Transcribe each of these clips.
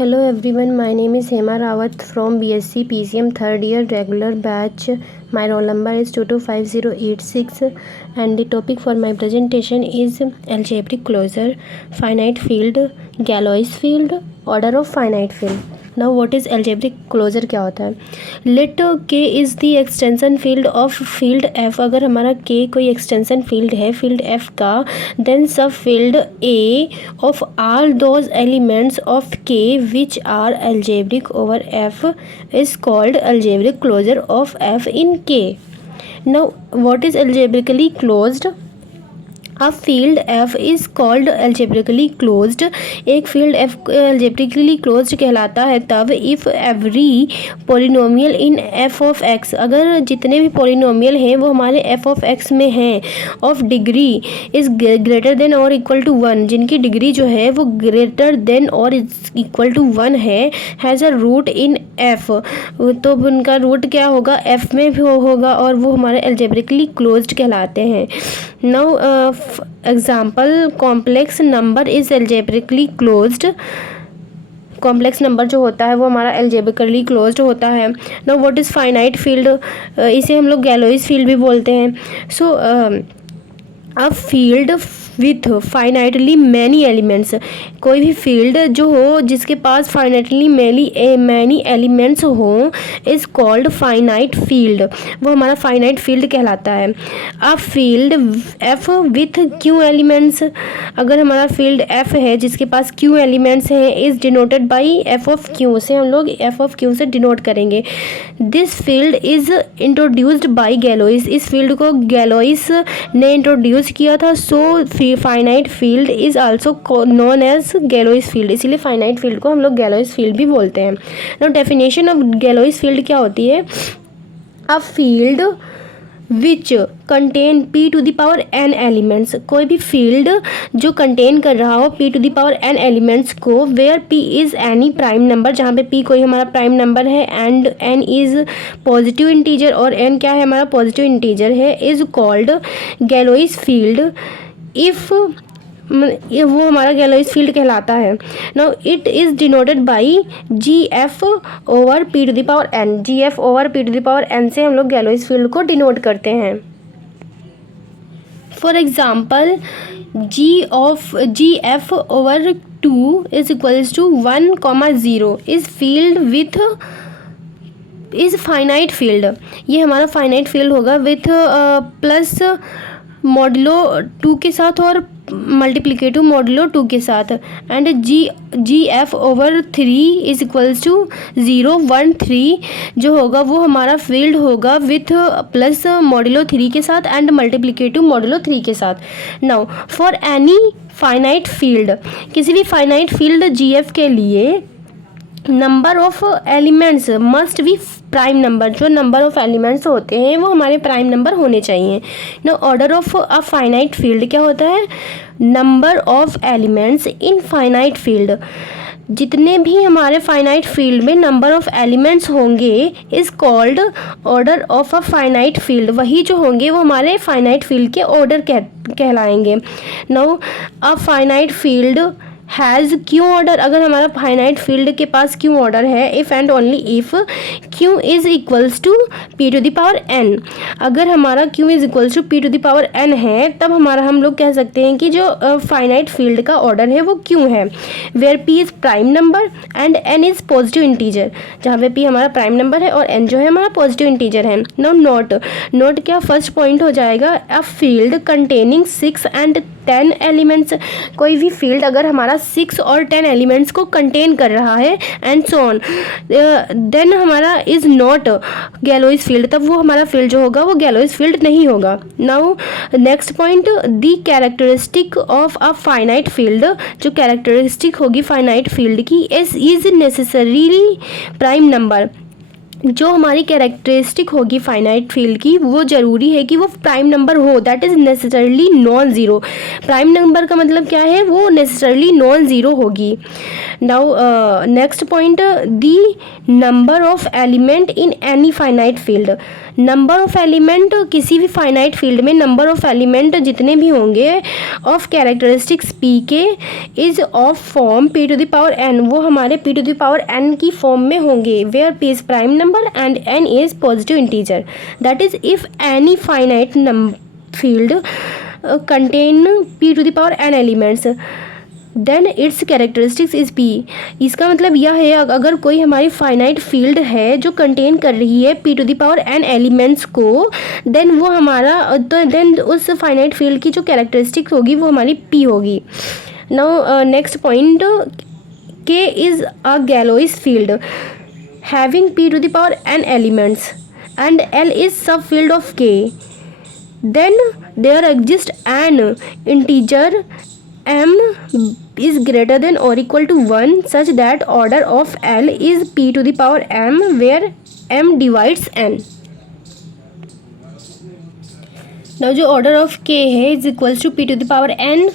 Hello everyone, my name is Hema Rawat from BSc PCM third year regular batch. My roll number is 225086 and the topic for my presentation is algebraic closure, finite field, Galois field, order of finite field. Now what is algebraic closure क्या होता है? Let K is the extension field of field F. अगर हमारा K कोई extension field है field F का, then सब field A of all those elements of K which are algebraic over F is called algebraic closure of F in K. Now what is algebraically closed? A field F is called algebraically closed. एक field F algebraically closed कहलाता है तब if every polynomial in f of x, अगर जितने भी polynomial हैं वो हमारे f of x में हैं of degree is greater than or equal to 1, जिनकी डिग्री जो है वो greater than or equal to 1 है, has a root in f, तो उनका रूट क्या होगा f में भी होगा और वो हमारे algebraically closed कहलाते हैं. Now example complex number is algebraically closed. Complex number जो होता है वो हमारा algebraically क्लोज्ड होता है. Now what is finite field, इसे हम लोग गैलोइस फील्ड भी बोलते हैं. So a field with finitely many elements, कोई भी फील्ड जो हो जिसके पास फाइनाइटली मैनी एलिमेंट्स हों इज़ कॉल्ड फाइनाइट फील्ड, वो हमारा फाइनाइट फील्ड कहलाता है. A field F with Q elements, अगर हमारा फील्ड एफ है जिसके पास क्यू एलिमेंट्स हैं is denoted by F of Q, से हम लोग एफ ऑफ क्यू से डिनोट करेंगे. This field is introduced by Galois, इस फील्ड को गैलोइस ने इंट्रोड्यूस किया था. So finite field is also known as Galois field, इसीलिए फाइनाइट फील्ड को हम लोग गैलोइस फील्ड भी बोलते हैं. Now definition of Galois field क्या होती है? A field which contain p to the power n elements, कोई भी फील्ड जो कंटेन कर रहा हो p to the power n elements को, where p is any prime number, जहाँ पे p कोई हमारा प्राइम नंबर है and n is positive integer और n क्या है हमारा पॉजिटिव इंटीजर है, is called Galois field. If वो हमारा गैलोइस फील्ड कहलाता है. Now it is denoted by G F over P to the power N, G F over P to the power n से हम लोग गैलोइस फील्ड को denote करते हैं. For example G F over 2 is equals to 1,0 is field with is finite field, ये हमारा finite field होगा with plus modulo 2 के साथ और मल्टीप्लिकेटिव मॉडुलो 2 के साथ. And G F over 3 is equals to 0,1,3 जो होगा वो हमारा फील्ड होगा विथ प्लस मॉडुलो 3 के साथ एंड मल्टीप्लिकेटिव मॉडुलो 3 के साथ. Now for any finite field, किसी भी फाइनाइट फील्ड जी एफ के लिए number of elements must be prime number, जो नंबर ऑफ एलिमेंट्स होते हैं वो हमारे प्राइम नंबर होने चाहिए. ना order of a finite field क्या होता है? Number of elements in finite field, जितने भी हमारे फाइनाइट फील्ड में नंबर ऑफ एलिमेंट्स होंगे is called order of a finite field, वही जो होंगे वो हमारे फाइनाइट फील्ड के ऑर्डर कहलाएंगे. Now a finite field has Q order, अगर हमारा फाइनाइट फील्ड के पास क्यू ऑर्डर है if and only if Q is equals to P to the power N, अगर हमारा Q is equals to P to the power N है तब हमारा हम लोग कह सकते हैं कि जो फाइनाइट फील्ड का ऑर्डर है वो क्यू है, where p is prime number and n is positive integer, जहाँ पे पी हमारा प्राइम नंबर है और एन जो है हमारा पॉजिटिव इंटीजर है. नाउ नोट क्या फर्स्ट पॉइंट हो जाएगा? A field containing 6 and 10 elements, कोई भी फील्ड अगर हमारा 6 और 10 एलिमेंट्स को कंटेन कर रहा है एंड सो ऑन, देन हमारा इज़ नॉट गैलोइस फील्ड, तब वो हमारा फील्ड जो होगा वो गैलोइस फील्ड नहीं होगा. Now next point, the characteristic of a finite field, जो कैरेक्टरिस्टिक होगी फाइनाइट फील्ड की इज़ नेसेसरीली प्राइम नंबर, जो हमारी कैरेक्टरिस्टिक होगी फाइनाइट फील्ड की वो ज़रूरी है कि वो प्राइम नंबर हो, that is necessarily non zero. Prime number का मतलब क्या है? वो नेसेसरली नॉन ज़ीरो होगी. Now next point, the number of element in any finite field, number of element, किसी भी फाइनाइट फील्ड में नंबर ऑफ एलिमेंट जितने भी होंगे ऑफ कैरेक्टरिस्टिक्स पी के is of form p to the power n, वो हमारे p to the power n की फॉर्म में होंगे, where p is prime number and n is positive integer. That is if any finite field contain p to the power n elements then its characteristics is p. इसका मतलब यह है अगर कोई हमारी फाइनाइट फील्ड है जो कंटेन कर रही है p to the power n elements को, देन वो हमारा तो देन उस फाइनाइट फील्ड की जो कैरेक्टरिस्टिक्स होगी वो हमारी p होगी. Now next point, k is a Galois field having p to the power n elements and L is subfield of K. Then there exists an integer m is greater than or equal to 1 such that order of L is p to the power m where m divides n. Now जो order of k है is equals to p to the power n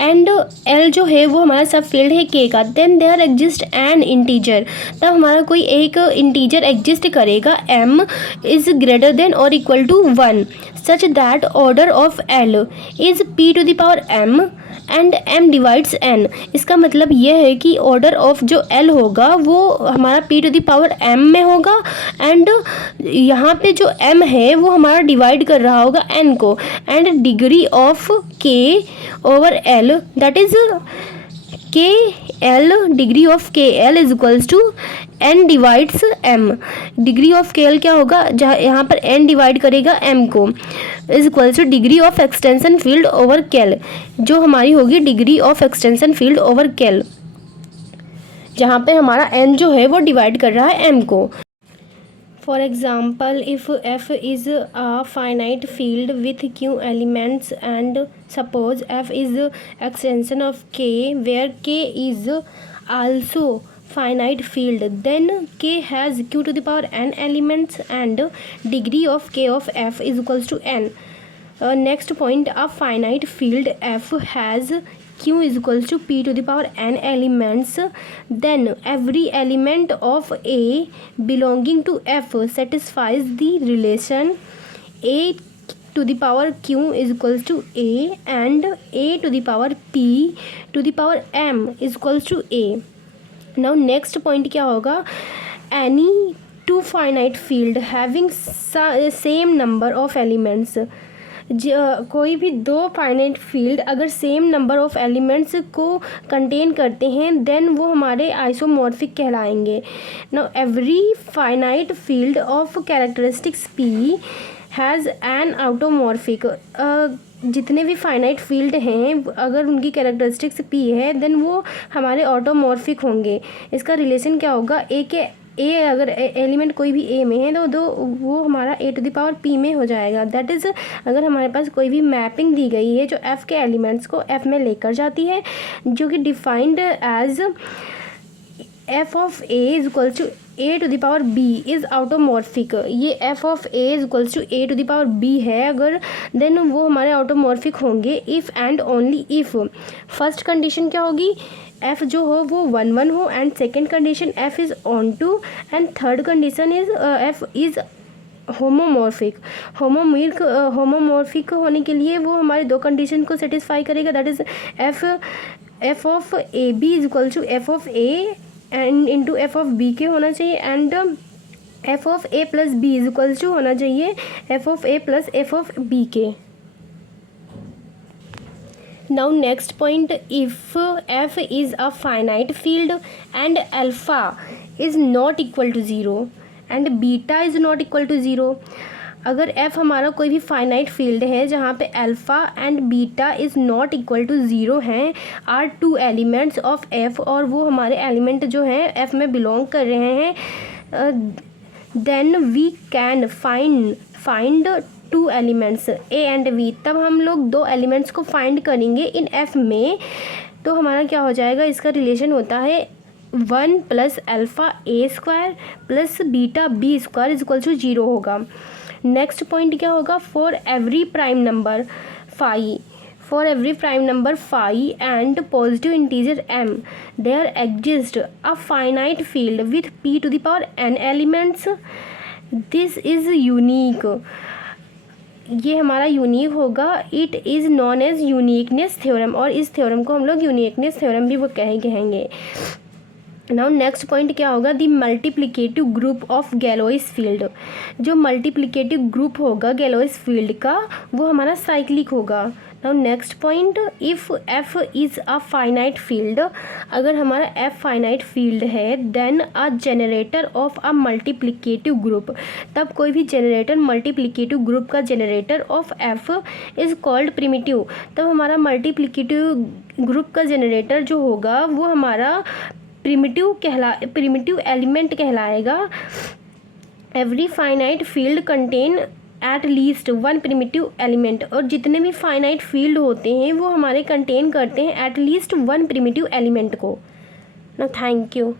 and l जो है वो हमारा सब field है k का. Then there exist an integer, तब हमारा कोई एक इंटीजर एग्जिस्ट करेगा m इज ग्रेटर देन और equal to 1 such that order of l is p to the power m and m divides n. इसका मतलब ये है कि ऑर्डर ऑफ जो l होगा वो हमारा p to the power m में होगा एंड यहाँ पे जो m है वो हमारा डिवाइड कर रहा होगा n को, and degree of k over l that is k l, degree of k l is equals to n divides m. Degree of k l क्या होगा, जहाँ यहाँ पर n डिवाइड करेगा m को, is equals to degree of extension field over केल, जो हमारी होगी degree of extension field over केल, जहाँ पे हमारा n जो है वो डिवाइड कर रहा है m को. For example, if f is a finite field with q elements and suppose f is extension of k where k is also finite field, then k has q to the power n elements and degree of k of f is equals to n. Next point, a finite field f has q is equals to p to the power n elements, then every element of a belonging to f satisfies the relation a to the power q is equals to a and a to the power p to the power m is equals to a. Now next point क्या होगा, any two finite field having same number of elements, कोई भी दो finite field अगर same number of elements को contain करते हैं then वो हमारे आइसोमॉर्फिक कहलाएंगे. Now every finite field of characteristics p has an automorphic, जितने भी फाइनाइट फील्ड हैं अगर उनकी कैरेक्टरिस्टिक्स p है देन वो हमारे ऑटोमॉर्फिक होंगे. इसका रिलेशन क्या होगा, a के ए अगर एलिमेंट कोई भी ए में है तो वो हमारा ए टू द पावर पी में हो जाएगा. दैट इज़ अगर हमारे पास कोई भी मैपिंग दी गई है जो एफ़ के एलिमेंट्स को एफ़ में लेकर जाती है, जो कि defined as F of A is equals to A to the power B is automorphic. ये F of A is equals to A to the power B है अगर, देन वो हमारे ऑटोमॉर्फिक होंगे if and only if. First condition क्या होगी, f जो हो वो 1 1 हो, and second condition f is onto, and third condition is f is homomorphic. Homomorphic होने के लिए वो हमारे दो कंडीशन को सेटिस्फाई करेगा, that is f of a b is equal to f of a and into f of b के होना चाहिए, and f of a plus b is equal to होना चाहिए f of a plus f of b के. Now next point, if f is a finite field and alpha is not equal to 0 and beta is not equal to 0, अगर f हमारा कोई भी finite field है जहाँ पे alpha and beta is not equal to 0 हैं, are two elements of f और वो हमारे एलिमेंट जो हैं f में बिलोंग कर रहे हैं, then we can find two elements a and b. तब हम लोग दो एलिमेंट्स को फाइंड करेंगे इन एफ में, तो हमारा क्या हो जाएगा, इसका रिलेशन होता है 1 plus alpha a square plus beta b square is equal to 0 होगा. नेक्स्ट पॉइंट क्या होगा, for every prime number phi and positive integer m there exist a finite field with p to the power n elements this is unique, ये हमारा unique होगा। It is known as uniqueness theorem, और इस theorem को हम लोग uniqueness theorem भी वो कहेंगे। नाउ नेक्स्ट पॉइंट क्या होगा, the multiplicative group of Galois field. जो मल्टीप्लिकेटिव ग्रुप होगा गैलोइस फील्ड का वो हमारा साइक्लिक होगा। Now next point, if F is a finite field, अगर हमारा एफ फाइनाइट फील्ड है then a generator of a multiplicative group, तब कोई भी जनरेटर मल्टीप्लिकेटिव ग्रुप का generator of F is called primitive. तब हमारा मल्टीप्लिकेटिव ग्रुप का जनरेटर जो होगा वो हमारा प्रिमिटिव एलिमेंट कहलाएगा। Every finite field contain at least one primitive element, और जितने भी फाइनाइट फील्ड होते हैं वो हमारे कंटेन करते हैं at least one primitive element को ना। Thank you.